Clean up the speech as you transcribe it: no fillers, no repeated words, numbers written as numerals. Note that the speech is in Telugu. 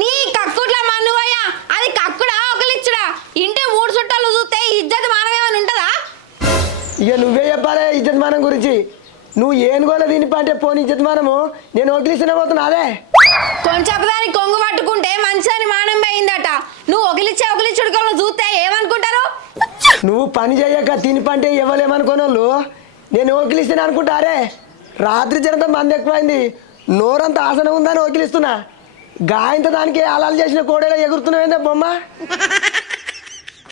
నీ కక్కుట్ల మన్నువయ్యా, అది కక్కుడా ఒకలిచ్చుడా? ఇంటే 3 చుట్టాలు చూస్తే ఇజ్జత్ మానమేమని ఉంటుందా? ఇక నువ్వే చెప్పాలి ఇజ్జత్ మానం గురించి. నువ్వు ఏనుగోల దీని పంటే పోని ఇజ్జత్ మానము నేను వదిలిస్తూనే పోతున్నా. అదే కొంచెం దాన్ని కొంగు పట్టుకుంటే మంచిదని మానం పోయిందట. నువ్వు ఒకలిచ్చుడుకోళ్ళు చూస్తే ఏమనుకుంటారు? నువ్వు పని చేయక తిని పంటే ఇవ్వలేమనుకోని వాళ్ళు నేను వకిలిస్తాను అనుకుంటారే. రాత్రి జనంతా మంది ఎక్కువైంది, నోరంతా ఆసనం ఉందని వకిలిస్తున్నా. గాయంతో దానికి అలాలు చేసిన కోడేలా ఎగురుతున్నావేందా బొమ్మ?